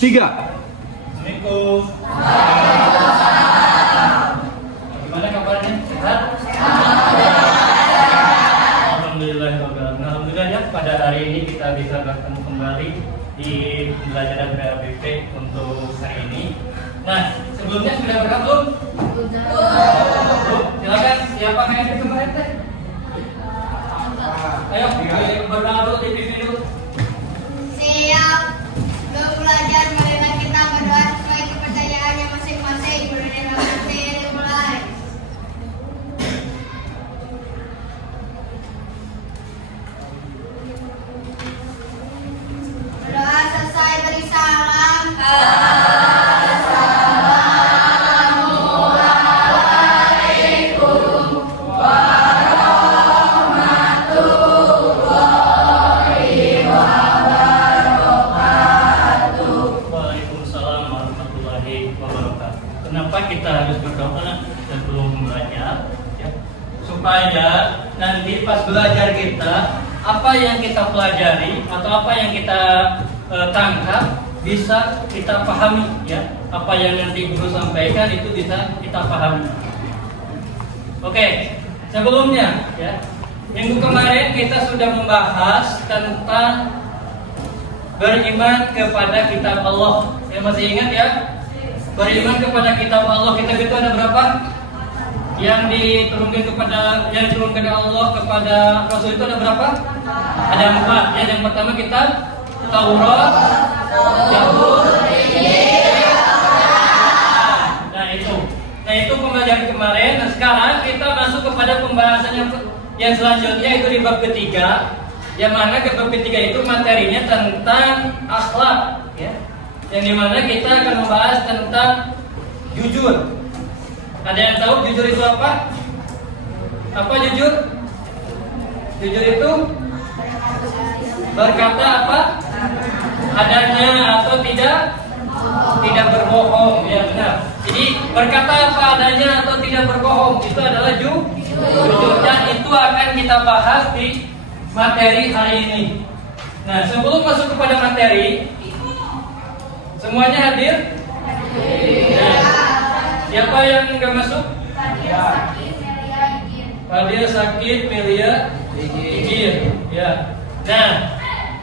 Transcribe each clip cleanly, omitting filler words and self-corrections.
3. Assalamualaikum. Gimana kabarnya? Sehat? Alhamdulillah. Alhamdulillah ya, pada hari ini kita bisa bertemu kembali di pembelajaran PABP untuk hari ini. Nah, sebelumnya sudah berapa belum? Silakan, siapa yang kemarin teh? Ayo, berdoa dulu di pimpin dulu. Siap. Untuk belajar, marilah kita berdoa sesuai kepercayaannya masing-masing. Berdiri mulai. Berdoa selesai beri salam. Waalaikumsalam warahmatullahi wabarakatuh. Kenapa kita harus berdoa sebelum belajar? Ya, supaya nanti pas belajar kita, apa yang kita pelajari atau apa yang kita tangkap bisa kita pahami, ya. Apa yang nanti guru sampaikan itu bisa kita pahami. Oke, sebelumnya, ya, minggu kemarin kita sudah membahas tentang beriman kepada kitab Allah. Saya masih ingat ya? Beriman kepada kitab Allah. Kitab itu ada berapa? Yang diturunkan Allah kepada Rasul itu ada berapa? Ada 4. Ya, yang pertama kitab Taurat, Zabur, Nah itu pembelajaran kemarin. Nah sekarang kita masuk kepada pembahasan yang selanjutnya, itu di bab ketiga. Yang mana ke bab ketiga itu materinya tentang akhlak, ya. Yang dimana kita akan membahas tentang jujur. Ada yang tahu jujur itu apa? Apa jujur? Jujur itu berkata apa? Adanya atau tidak? Tidak berbohong, ya benar. Jadi berkata apa adanya atau tidak berbohong itu adalah jujur, dan itu akan kita bahas di materi hari ini. Nah, sebelum masuk kepada materi, semuanya hadir? Nah, siapa yang nggak masuk? Fadil sakit, Melia izin. Ya. Nah,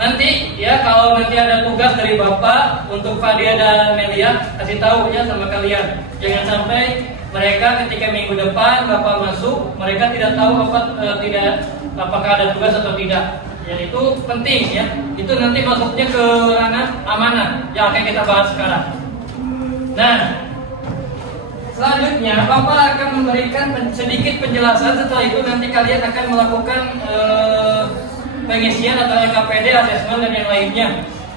nanti ya kalau nanti ada tugas dari Bapak untuk Fadil dan Melia, kasih tahu ya sama kalian. Jangan sampai mereka ketika minggu depan Bapak masuk, mereka tidak tahu apakah ada tugas atau tidak. Ya itu penting ya. Itu nanti masuknya ke ranah amanah yang akan kita bahas sekarang. Nah, selanjutnya Bapak akan memberikan sedikit penjelasan. Setelah itu nanti kalian akan melakukan pengisian atau LKPD, asesmen dan yang lainnya.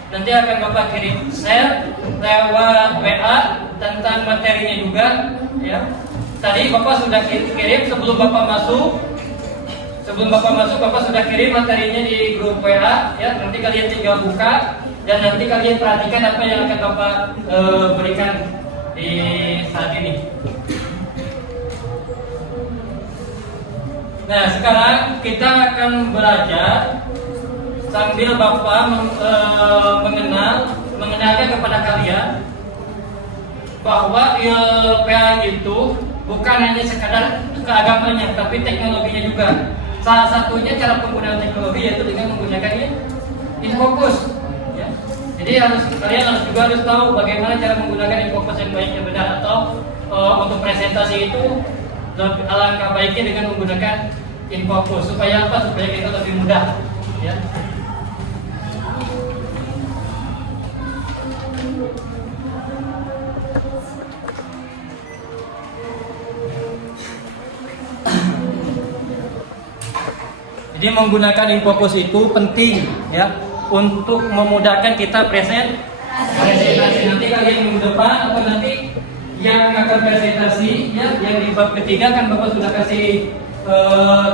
Nanti akan Bapak kirim share lewat WA tentang materinya juga, ya. Tadi Bapak sudah kirim sebelum Bapak masuk. Bapak sudah kirim materinya di grup WA, ya. Nanti kalian tinggal buka dan nanti kalian perhatikan apa yang akan Bapak berikan di saat ini. Nah, sekarang kita akan belajar sambil Bapak mengenalkan kepada kalian bahwa PA itu bukan hanya sekadar keagamannya, tapi teknologinya juga. Salah satunya cara penggunaan teknologi yaitu dengan menggunakan infocus. Ya. Jadi kalian harus tahu bagaimana cara menggunakan infocus yang baik dan benar, atau untuk presentasi itu alangkah baiknya dengan menggunakan infocus. Supaya apa? Supaya kita lebih mudah. Ya. Jadi menggunakan infocus itu penting ya untuk memudahkan kita presentasi. Nanti kalian minggu depan atau nanti yang akan presentasi ya, yang di bab ketiga kan Bapak sudah kasih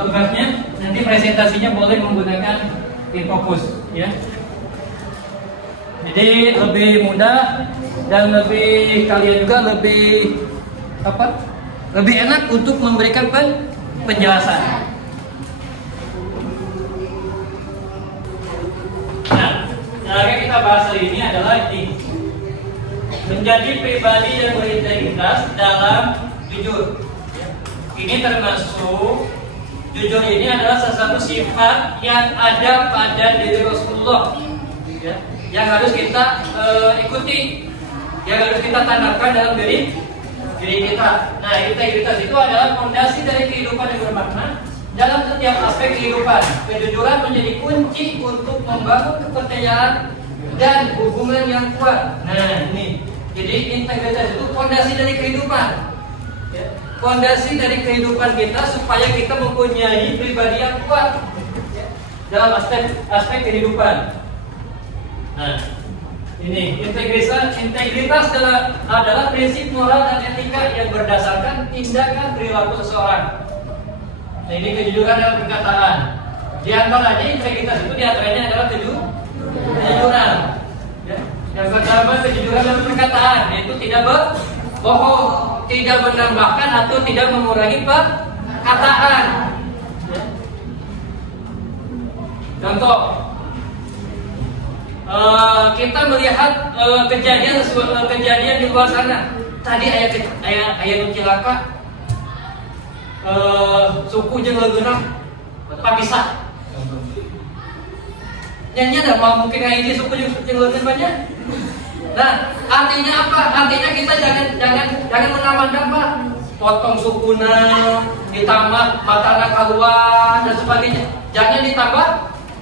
tugasnya. Nanti presentasinya boleh menggunakan infocus ya. Jadi lebih mudah dan kalian juga lebih enak untuk memberikan penjelasan. Nah, yang akan kita bahas hari ini adalah ini menjadi pribadi yang berintegritas dalam jujur. Ini termasuk jujur ini adalah salah satu sifat yang ada pada diri Rasulullah, ya, yang harus kita ikuti, yang harus kita tanamkan dalam diri kita. Nah, integritas itu adalah fondasi dari kehidupan yang bermakna dalam setiap aspek kehidupan. Kejujuran menjadi kunci untuk membangun kepercayaan dan hubungan yang kuat. Nah, ini. Jadi integritas itu fondasi dari kehidupan. Ya. Fondasi dari kehidupan kita supaya kita mempunyai pribadi yang kuat, ya, dalam aspek kehidupan. Nah, ini integritas adalah prinsip moral dan etika yang berdasarkan tindakan perilaku seseorang. Nah, ini kejujuran dalam perkataan. Di antaranya integritas itu diantaranya adalah kejujuran. Ya. Yang pertama kejujuran dalam perkataan, yaitu tidak berbohong, tidak menambahkan atau tidak mengurangi perkataan. Ya. Contoh, kita melihat kejadian di luar sana. Tadi ayah cilaka, suku jeung leungeunna papisah. Nya ada mungkin kayak ini suku jeung leungeun banyak. Nah, artinya apa? Artinya kita jangan menambah-nambah, potong sukuna, ditambah matana keluar dan sebagainya. Jangan ditambah,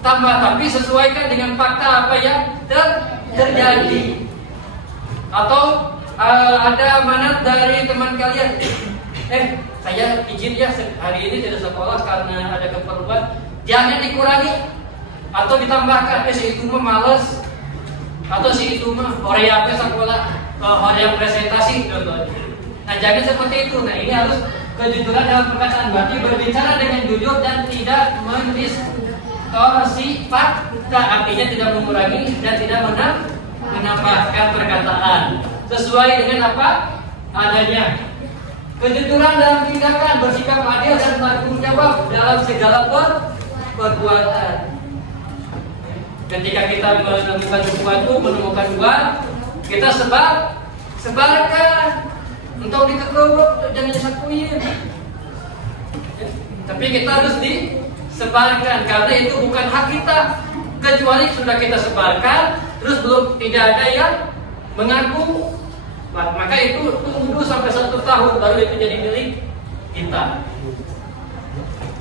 tapi sesuaikan dengan fakta apa yang terjadi. Atau ada amanat dari teman kalian, saya izin ya hari ini tidak sekolah karena ada keperluan. Jangan dikurangi atau ditambahkan, si itu mah males, atau si itu mah hoream sekolah, hoream presentasi contohnya. Nah, jangan seperti itu. Nah, ini harus kejujuran dalam perkataan, berarti berbicara dengan jujur dan tidak mendistorsi fakta, artinya tidak mengurangi dan tidak menambahkan perkataan, sesuai dengan apa adanya. Kejujuran dalam tindakan, bersikap adil dan tanggung jawab dalam segala perbuatan. Ketika kita menemukan sesuatu, menemukan uang, kita sebarkan. Untuk dikekerok, jangan disakuin. Tapi kita harus disebarkan, karena itu bukan hak kita. Kecuali sudah kita sebarkan, terus tidak ada yang mengaku, maka itu tunggu sampai 1 tahun baru itu jadi milik kita.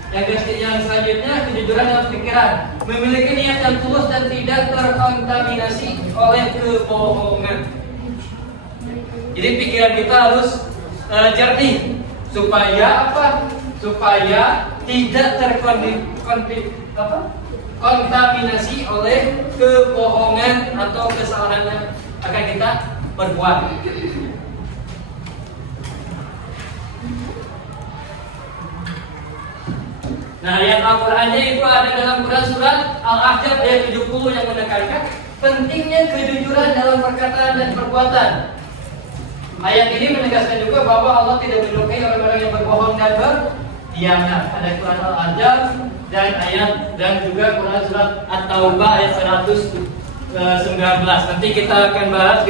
Yang selanjutnya, kejujuran dalam pikiran, memiliki niat yang tulus dan tidak terkontaminasi oleh kebohongan. Jadi pikiran kita harus jernih, supaya apa? Supaya tidak terkontaminasi oleh kebohongan atau kesalahan yang akan kita perbuat. Nah, ayat Al-Qur'annya itu ada dalam Quran surat Al-Ahzab ayat 70 yang menekankan pentingnya kejujuran dalam perkataan dan perbuatan. Ayat ini menegaskan juga bahwa Allah tidak menyukai orang-orang yang berbohong dan berkhianat. Ada Quran Al-Ahzab dan juga Quran surat At-Taubah ayat 119. Nanti kita akan bahas,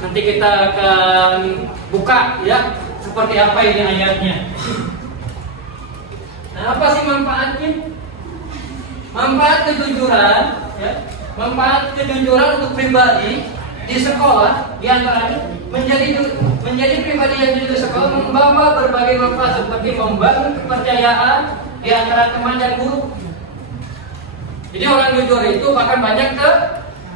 nanti kita akan buka ya seperti apa ini ayatnya. Nah, apa sih manfaatnya? Manfaat kejujuran, ya, manfaat kejujuran untuk pribadi di sekolah, di antaranya menjadi pribadi yang jujur di sekolah membawa berbagai manfaat seperti membangun kepercayaan di antara teman dan guru. Jadi orang jujur itu akan banyak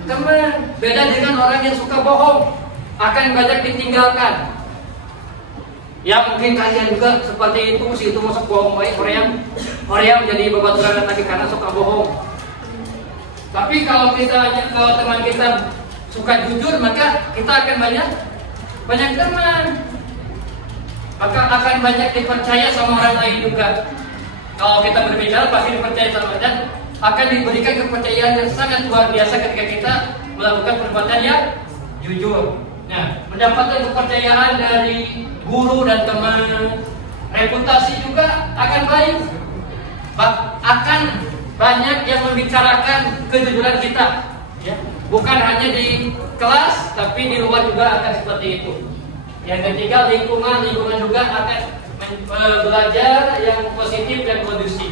teman, beda dengan orang yang suka bohong, akan banyak ditinggalkan. Ya mungkin kalian juga seperti itu, si itu masuk bohong baik, orang jadi babaturan lagi karena suka bohong. Tapi kalau teman kita suka jujur, maka kita akan banyak teman, maka akan banyak dipercaya sama orang lain juga. Kalau kita berbicara pasti dipercaya sama dan akan diberikan kepercayaan yang sangat luar biasa ketika kita melakukan perbuatan yang jujur. Nah, mendapatkan kepercayaan dari guru dan teman, reputasi juga akan baik. Akan banyak yang membicarakan kejujuran kita. Ya. bukan hanya di kelas, tapi di luar juga akan seperti itu. Yang ketiga, lingkungan juga akan belajar yang positif dan kondusif.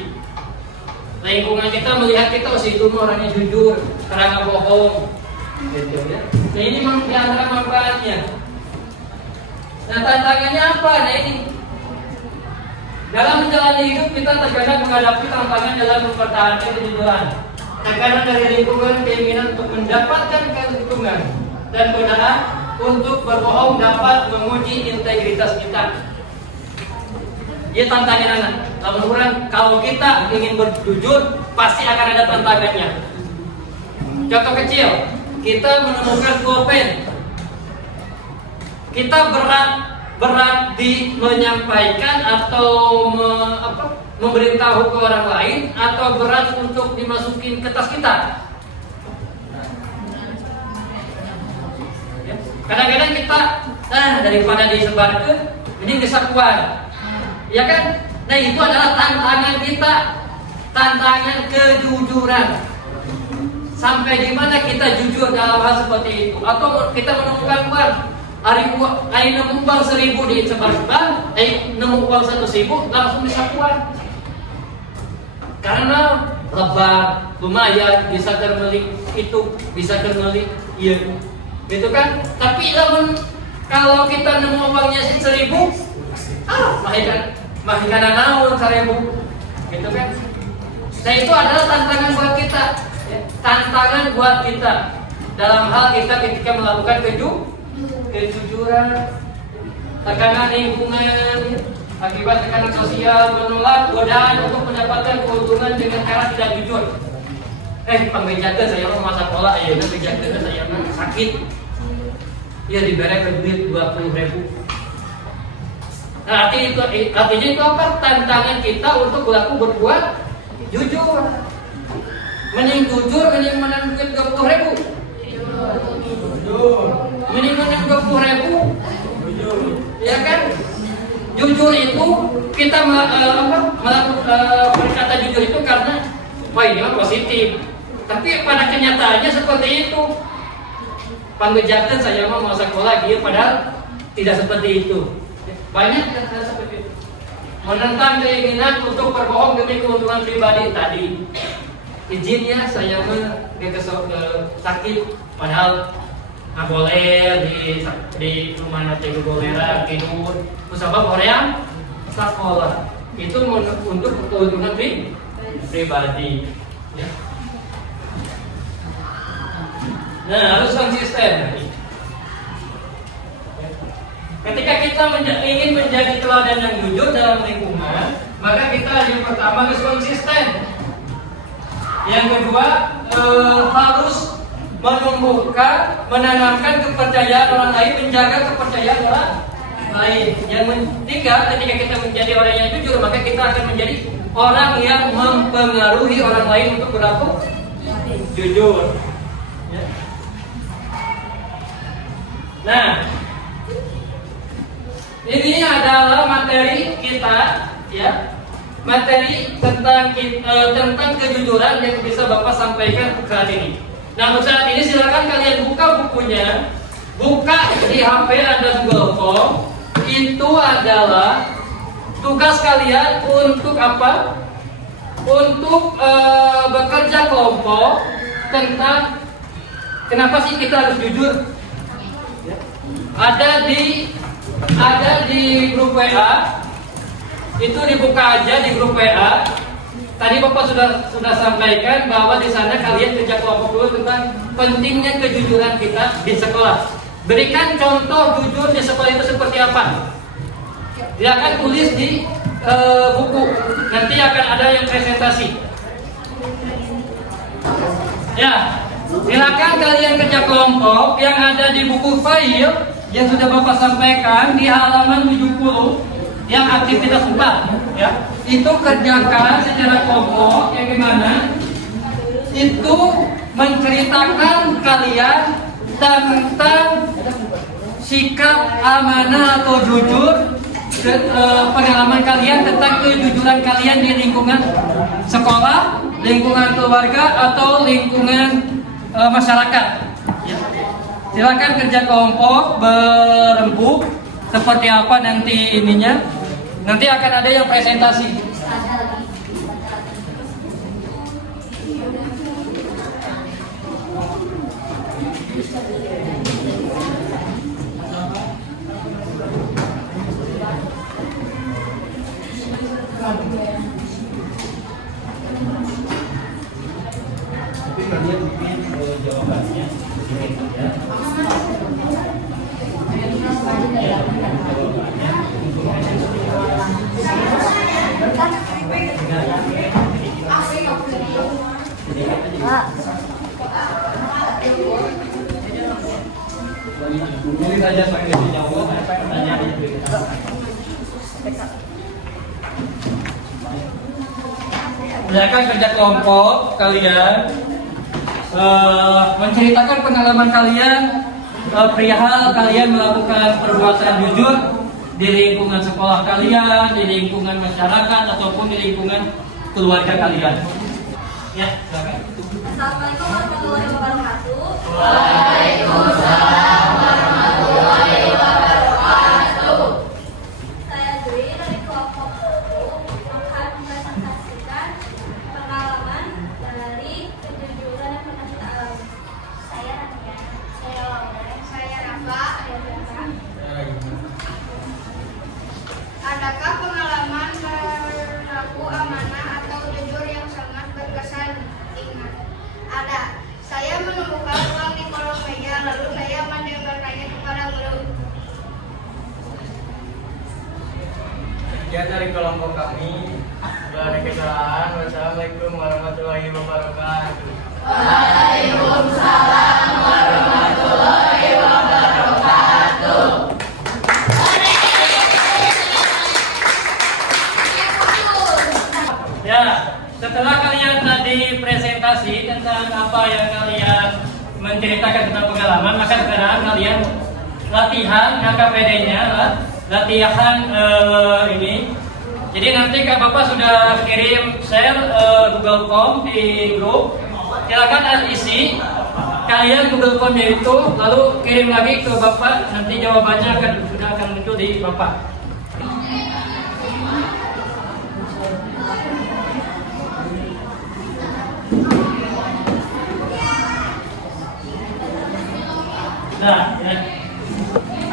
Lingkungan kita melihat kita si itu orangnya jujur, karena nggak bohong, gitu ya. Nah ini memang di antara manfaatnya. Nah tantangannya apa? Nah ini dalam menjalani hidup kita terkadang menghadapi tantangan dalam mempertahankan kejujuran. Tekanan dari lingkungan, keinginan untuk mendapatkan keuntungan, dan godaan untuk berbohong dapat menguji integritas kita. Ia tantangan anak. Namun orang kalau kita ingin berjujur pasti akan ada tantangannya. Contoh kecil, kita menemukan pulpen. Kita berat di menyampaikan atau memberitahu ke orang lain, atau berat untuk dimasukin ke tas kita. Kadang-kadang kita daripada disebarkan, ini kesatuan. Ya kan? Nah itu adalah tantangan kita, tantangan kejujuran. Sampai di mana kita jujur dalam hal seperti itu? Atau kita menemukan uang, hari nemu uang 1.000 di sebar-sebar, nemu uang 1.000 langsung disatuan. Karena lebar, lumayan, bisa termelik itu, bisa termelik, iya, gitu kan? Tapi kalau kita nemu uangnya 1.000, mahikan naon 1.000, gitu kan? Nah itu adalah tantangan buat kita, ya. Tantangan buat kita dalam hal kita ketika melakukan kejujuran, tekanan lingkungan, akibat tekanan sosial, menolak godaan untuk mendapatkan keuntungan dengan cara tidak jujur. Pangbejakeun saya mah masa sekolah, ayeuna bejakeun saya mah sakit. Ya diberi duit 20.000. Nah, artinya itu apa? Tantangan kita untuk berbuat jujur. Mending jujur, mending menang duit 20.000. Mending menang 20.000. Ya kan? Jujur itu kita berkata jujur itu karena wah ini mah positif. Tapi pada kenyataannya seperti itu. Pangbejakeun saya mau sekolah dia padahal tidak seperti itu. Banyak yang seperti itu. Menentang keinginan untuk berbohong demi keuntungan pribadi tadi. Izinnya saya sakit padahal nggak boleh di rumah nanti boleh tidur. Musabab orang sekolah itu untuk keuntungan pribadi. Ya. Nah harus konsisten. Ketika kita ingin menjadi teladan yang jujur dalam lingkungan, maka kita yang pertama harus konsisten. Yang kedua harus menanamkan kepercayaan orang lain, menjaga kepercayaan orang lain. Yang ketiga, ketika kita menjadi orang yang jujur, maka kita akan menjadi orang yang mempengaruhi orang lain untuk berlaku jujur. Ya. Nah, ini adalah materi kita, ya, materi tentang kejujuran yang bisa Bapak sampaikan saat ini. Nah, untuk saat ini silakan kalian buka bukunya, buka di HP Anda Google Form. Itu adalah tugas kalian untuk apa? Untuk bekerja kelompok tentang kenapa sih kita harus jujur. Ada di grup WA. Itu dibuka aja di grup WA. Tadi Bapak sudah sampaikan bahwa di sana kalian kerja kelompok dulu tentang pentingnya kejujuran kita di sekolah. Berikan contoh jujur di sekolah itu seperti apa. Silakan tulis di buku. Nanti akan ada yang presentasi. Ya, silakan kalian kerja kelompok yang ada di buku file yang sudah Bapak sampaikan di halaman 70 yang aktivitas 4, ya. Itu kerjakan secara kelompok yang gimana? Itu menceritakan kalian tentang sikap amanah atau jujur, pengalaman kalian tentang kejujuran kalian di lingkungan sekolah, lingkungan keluarga atau lingkungan masyarakat. Silakan kerja kelompok berembuk seperti apa nanti ininya. Nanti akan ada yang presentasi. Tapi kalian bikin jawabannya begini ya. Tulis saja sampai dijawab apa pertanyaan itu. Silakan kerja kelompok kalian menceritakan pengalaman kalian perihal kalian melakukan perbuatan jujur di lingkungan sekolah kalian, di lingkungan masyarakat ataupun di lingkungan keluarga kalian. Ya, silakan. Assalamualaikum warahmatullahi wabarakatuh. Waalaikumsalam warahmatullahi wabarakatuh. Saya Dwi dari kelompok 1 akan mempresentasikan pengalaman dari kejujuran yang pernah kita alami. Saya Rania, saya Laura, saya Rafa, saya Dara. Adakah pengalaman berlaku amanah atau jujur yang sangat berkesan? Ingat, ada. Saya menemukan uang di kolong meja, lalu saya mendengarkannya kepada guru. Sekian dari kelompok kami. Bila ada kesalahan, wassalamualaikum warahmatullahi wabarakatuh. Waalaikumsalam warahmatullahi wabarakatuh. Ya, setelah kalian tadi presentasi tentang apa yang kalian menceritakan tentang pengalaman, maka sekarang kalian latihan KKPD-nya, latihan ini. Jadi nanti Kak Bapak sudah kirim share Google Form di grup. Silakan isi kalian Google Form-nya itu, lalu kirim lagi ke Bapak. Nanti jawabannya sudah akan muncul di Bapak. Nah, ya.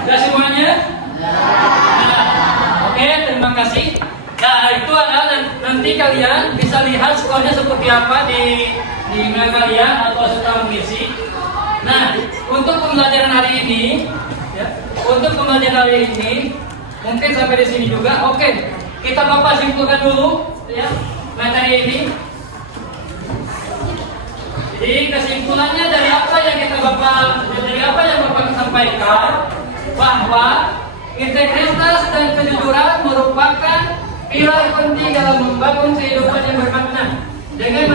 Sudah semuanya? Nah, oke, terima kasih. Nah, itu adalah nanti kalian bisa lihat skornya seperti apa di email kalian atau setelah mengisi. Nah, untuk pembelajaran hari ini, ya, mungkin sampai di sini juga. Oke, kita Bapak simpulkan dulu, ya, materi ini. Jadi kesimpulannya dari apa yang Bapak sampaikan, bahwa integritas dan kejujuran merupakan pilar penting dalam membangun kehidupan yang bermakna. Dengan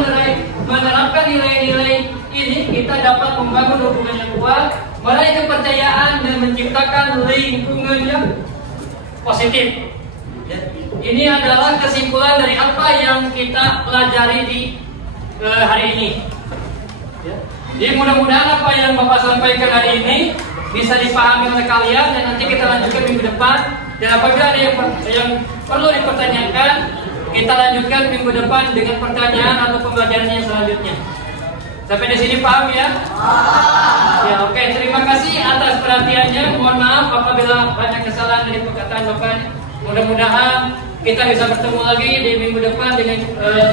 menerapkan nilai-nilai ini, kita dapat membangun hubungan yang kuat, meraih kepercayaan dan menciptakan lingkungan yang positif. Ini adalah kesimpulan dari apa yang kita pelajari di hari ini. Jadi mudah-mudahan apa yang Bapak sampaikan hari ini bisa dipahami oleh kalian, dan nanti kita lanjutkan minggu depan. Dan apabila ada yang perlu dipertanyakan, kita lanjutkan minggu depan dengan pertanyaan atau pembelajaran yang selanjutnya. Sampai di sini paham ya? Ya, oke. Terima kasih atas perhatiannya. Mohon maaf apabila banyak kesalahan dari perkataan Bapak. Mudah-mudahan kita bisa bertemu lagi di minggu depan dengan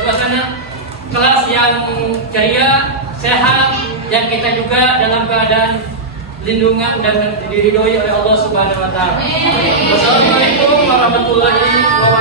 suasana kelas yang ceria, sehat, dan kita juga dalam keadaan lindungan dan diridhoi oleh Allah Subhanahu wa taala. Wassalamualaikum warahmatullahi wabarakatuh.